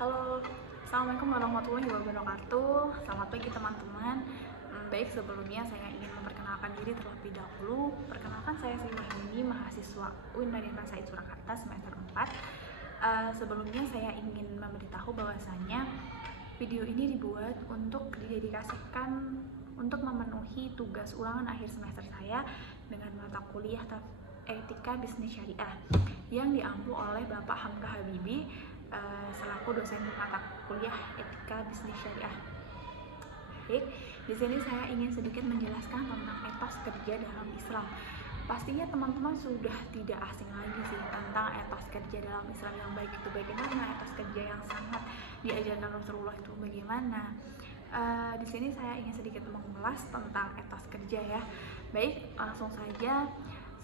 Halo, Assalamualaikum warahmatullahi wabarakatuh. Selamat pagi teman-teman. Baik, sebelumnya saya ingin memperkenalkan diri terlebih dahulu. Perkenalkan, saya Sri Wahyuni, mahasiswa UIN Raden Said Surakarta semester 4. Sebelumnya saya ingin memberitahu bahwasannya video ini dibuat untuk didedikasikan untuk memenuhi tugas ulangan akhir semester saya dengan mata kuliah Etika Bisnis Syariah yang diampu oleh Bapak Hamka Habibi selaku dosen mata kuliah Etika Bisnis Syariah. Baik, di sini saya ingin sedikit menjelaskan tentang etos kerja dalam Islam. Pastinya teman-teman sudah tidak asing lagi sih tentang etos kerja dalam Islam yang baik itu bagaimana, etos kerja yang sangat diajarkan Rasulullah itu bagaimana. Di sini saya ingin sedikit mengulas tentang etos kerja ya. Baik, langsung saja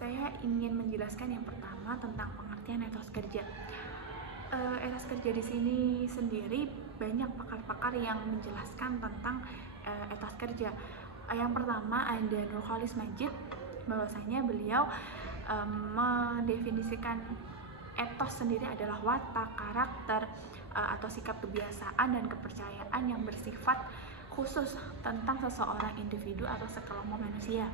saya ingin menjelaskan yang pertama tentang pengertian etos kerja. Etos kerja di sini sendiri banyak pakar-pakar yang menjelaskan tentang etos kerja. Yang pertama ada Nurholis Majid, bahwasanya beliau mendefinisikan etos sendiri adalah watak, karakter, atau sikap kebiasaan dan kepercayaan yang bersifat khusus tentang seseorang individu atau sekelompok manusia.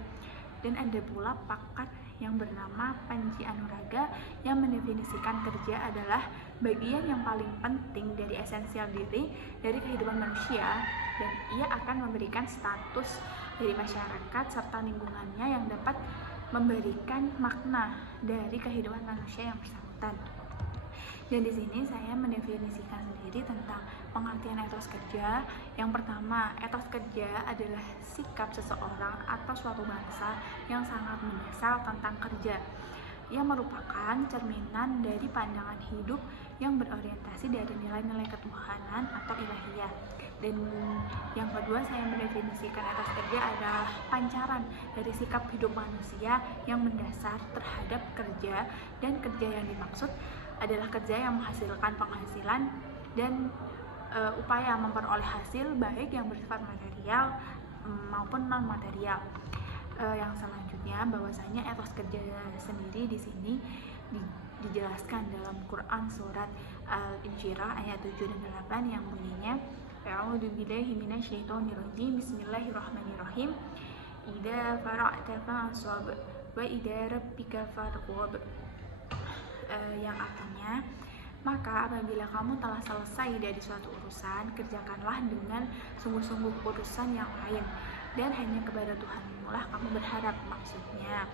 Dan ada pula pakar yang bernama Panji Anuraga yang mendefinisikan kerja adalah bagian yang paling penting dari esensial diri dari kehidupan manusia, dan ia akan memberikan status dari masyarakat serta lingkungannya yang dapat memberikan makna dari kehidupan manusia yang bersangkutan. Dan di sini saya mendefinisikan sendiri tentang pengertian etos kerja. Yang pertama, etos kerja adalah sikap seseorang atau suatu bangsa yang sangat mendasar tentang kerja, yang merupakan cerminan dari pandangan hidup yang berorientasi dari nilai-nilai ketuhanan atau ilahiyah. Dan yang kedua, saya mendefinisikan etos kerja adalah pancaran dari sikap hidup manusia yang mendasar terhadap kerja, dan kerja yang dimaksud adalah kerja yang menghasilkan penghasilan dan upaya memperoleh hasil baik yang bersifat material maupun non material. Yang selanjutnya, bahwasanya etos kerja sendiri di sini dijelaskan dalam Quran surat Al-Insyirah ayat 7 dan 8 yang bunyinya A'udzubillahi minasyaitonirrajim, Bismillahirrahmanirrahim. Idza fara'ta fa'sab wa idza rabbika farghab. Yang artinya, maka apabila kamu telah selesai dari suatu urusan, kerjakanlah dengan sungguh-sungguh urusan yang lain, dan hanya kepada Tuhanmu lah kamu berharap. Maksudnya,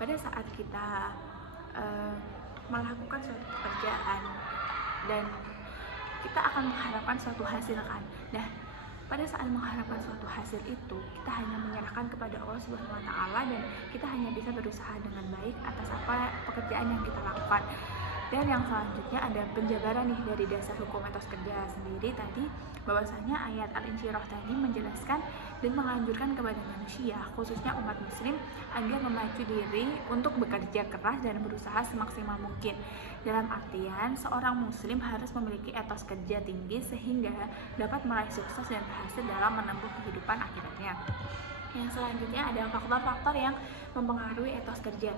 pada saat kita melakukan suatu pekerjaan dan kita akan mengharapkan suatu hasil kan. Nah, pada saat mengharapkan suatu hasil itu, kita hanya menyerahkan kepada Allah Subhanahu wa Ta'ala, dan kita hanya bisa berusaha dengan baik atas apa pekerjaan yang kita lakukan. Dan yang selanjutnya ada penjabaran nih dari dasar hukum etos kerja sendiri tadi, bahwasanya ayat Al-Insyirah tadi menjelaskan dan menganjurkan kepada manusia, khususnya umat muslim, agar memacu diri untuk bekerja keras dan berusaha semaksimal mungkin. Dalam artian, seorang muslim harus memiliki etos kerja tinggi sehingga dapat meraih sukses dan berhasil dalam menempuh kehidupan akhiratnya. Yang selanjutnya ada faktor-faktor yang mempengaruhi etos kerja.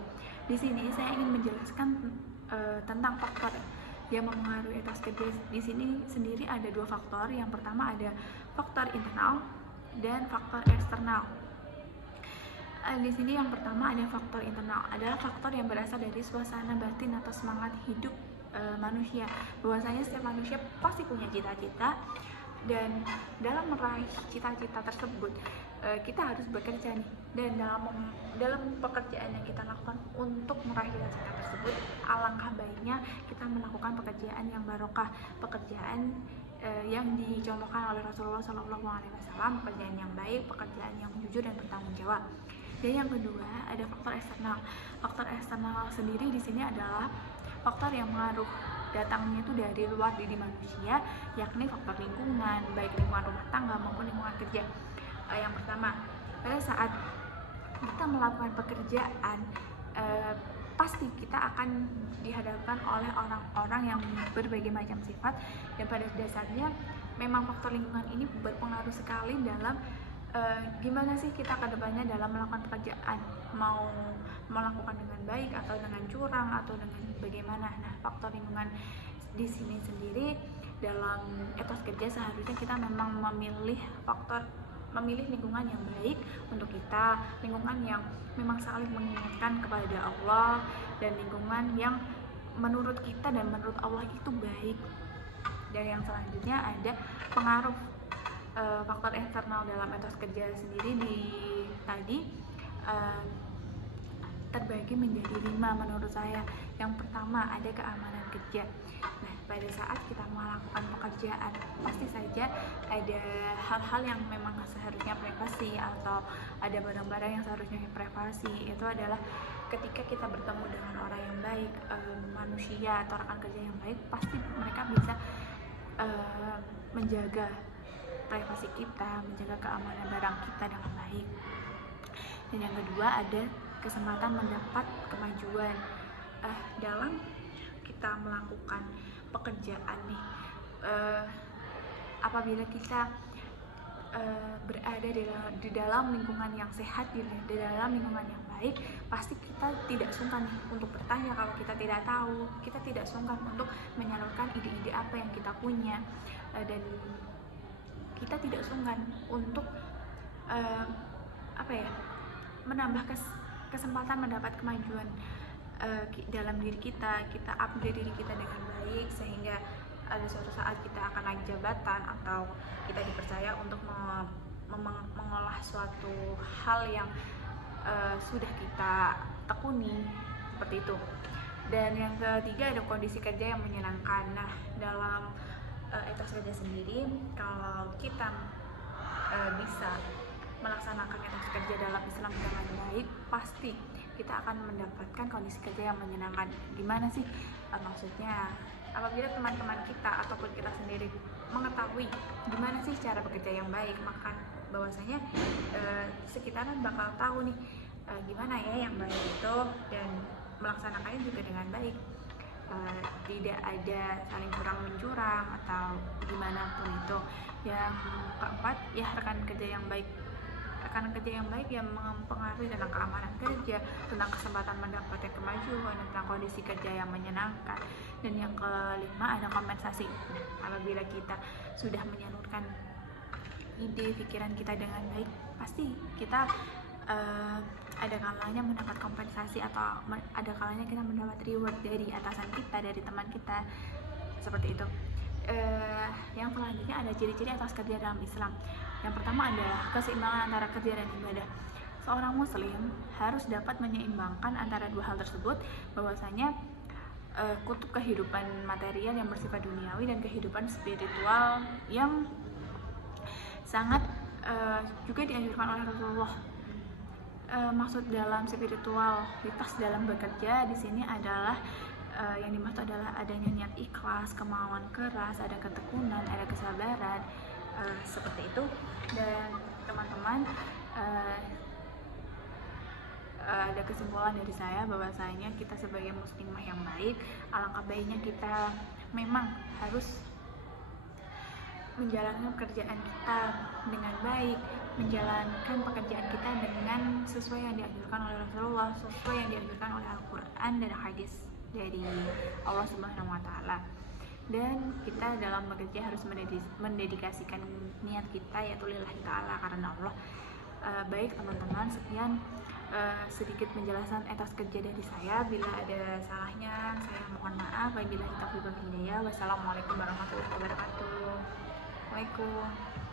Di sini saya ingin menjelaskan tentang faktor yang mempengaruhi etos kerja. Di sini sendiri ada dua faktor. Yang pertama ada faktor internal dan faktor eksternal. Di sini yang pertama ada faktor internal, adalah faktor yang berasal dari suasana batin atau semangat hidup manusia. Bahwasanya setiap manusia pasti punya cita-cita, dan dalam meraih cita-cita tersebut kita harus bekerja nih. Dan dalam pekerjaan yang kita lakukan untuk meraih cita-cita tersebut, alangkah baiknya kita melakukan pekerjaan yang barokah, pekerjaan yang dicontohkan oleh Rasulullah SAW, pekerjaan yang baik, pekerjaan yang jujur dan bertanggung jawab. Dan yang kedua ada faktor eksternal. Faktor eksternal sendiri di sini adalah faktor yang mengaruh datangnya itu dari luar diri manusia, yakni faktor lingkungan, baik lingkungan rumah tangga maupun lingkungan kerja. Yang pertama, pada saat kita melakukan pekerjaan, pasti kita akan dihadapkan oleh orang-orang yang berbagai macam sifat, dan pada dasarnya memang faktor lingkungan ini berpengaruh sekali dalam gimana sih kita kedepannya dalam melakukan pekerjaan, mau melakukan dengan baik atau dengan curang atau dengan bagaimana. Nah, faktor lingkungan di sini sendiri dalam etos kerja seharusnya kita memang memilih lingkungan yang baik untuk kita, lingkungan yang memang saling mengingatkan kepada Allah, dan lingkungan yang menurut kita dan menurut Allah itu baik. Dan yang selanjutnya ada pengaruh faktor eksternal dalam etos kerja sendiri tadi terbagi menjadi 5 menurut saya. Yang pertama ada keamanan kerja. Nah, pada saat kita melakukan pekerjaan, pasti saja ada hal-hal yang memang seharusnya privasi atau ada barang-barang yang seharusnya privasi. Itu adalah ketika kita bertemu dengan orang yang baik, manusia atau rekan kerja yang baik, pasti mereka bisa menjaga privasi kita, menjaga keamanan barang kita dengan baik. Dan yang kedua ada kesempatan mendapat kemajuan dalam kita melakukan pekerjaan nih. Apabila kita berada di dalam lingkungan yang sehat, di dalam lingkungan yang baik, pasti kita tidak sungkan untuk bertanya kalau kita tidak tahu. Kita tidak sungkan untuk menyalurkan ide-ide apa yang kita punya, dan kita tidak sungkan untuk menambah kesempatan mendapat kemajuan dalam diri kita upgrade diri kita dengan baik, sehingga ada suatu saat kita akan naik jabatan atau kita dipercaya untuk mengolah suatu hal yang sudah kita tekuni, seperti itu. Dan yang ketiga ada kondisi kerja yang menyenangkan. Nah, dalam etos kerja sendiri, kalau kita bisa melaksanakan etos kerja dalam Islam dengan baik, pasti kita akan mendapatkan kondisi kerja yang menyenangkan. Gimana sih maksudnya? Apabila teman-teman kita ataupun kita sendiri mengetahui gimana sih cara bekerja yang baik, maka bahwasanya sekitaran bakal tahu nih gimana ya yang baik itu, dan melaksanakannya juga dengan baik. Tidak ada saling curang mencurang atau gimana pun itu. Yang keempat ya rekan kerja yang baik yang mempengaruhi tentang keamanan kerja, tentang kesempatan mendapatkan kemajuan, tentang kondisi kerja yang menyenangkan. Dan yang kelima ada kompensasi. Apabila kita sudah menyalurkan ide pikiran kita dengan baik, pasti kita ada kalanya mendapat kompensasi atau ada kalanya kita mendapat reward dari atasan kita, dari teman kita, seperti itu. Yang selanjutnya ada ciri-ciri atas kerja dalam Islam. Yang pertama adalah keseimbangan antara kerja dan ibadah. Seorang muslim harus dapat menyeimbangkan antara dua hal tersebut, bahwasanya kutub kehidupan material yang bersifat duniawi dan kehidupan spiritual yang sangat juga dianjurkan oleh Rasulullah. Maksud dalam spiritualitas dalam bekerja di sini adalah yang dimaksud adalah adanya niat ikhlas, kemauan keras, ada ketekunan, ada kesabaran, seperti itu. Dan teman-teman, ada kesimpulan dari saya bahwasanya kita sebagai muslimah yang baik, alangkah baiknya kita memang harus menjalankan pekerjaan kita dengan baik, menjalankan pekerjaan kita dengan sesuai yang dianjurkan oleh Rasulullah, sesuai yang dianjurkan oleh Al-Quran dan hadis dari Allah Subhanahu wa Ta'ala. Dan kita dalam bekerja harus mendedikasikan niat kita, yaitu lillahi ta'ala, karena Allah. Baik teman-teman, sekian sedikit penjelasan etos kerja dari saya. Bila ada salahnya saya mohon maaf. Wabillahi taufiq wal hidayah. Wassalamualaikum warahmatullahi wabarakatuh. Waalaikumsalam.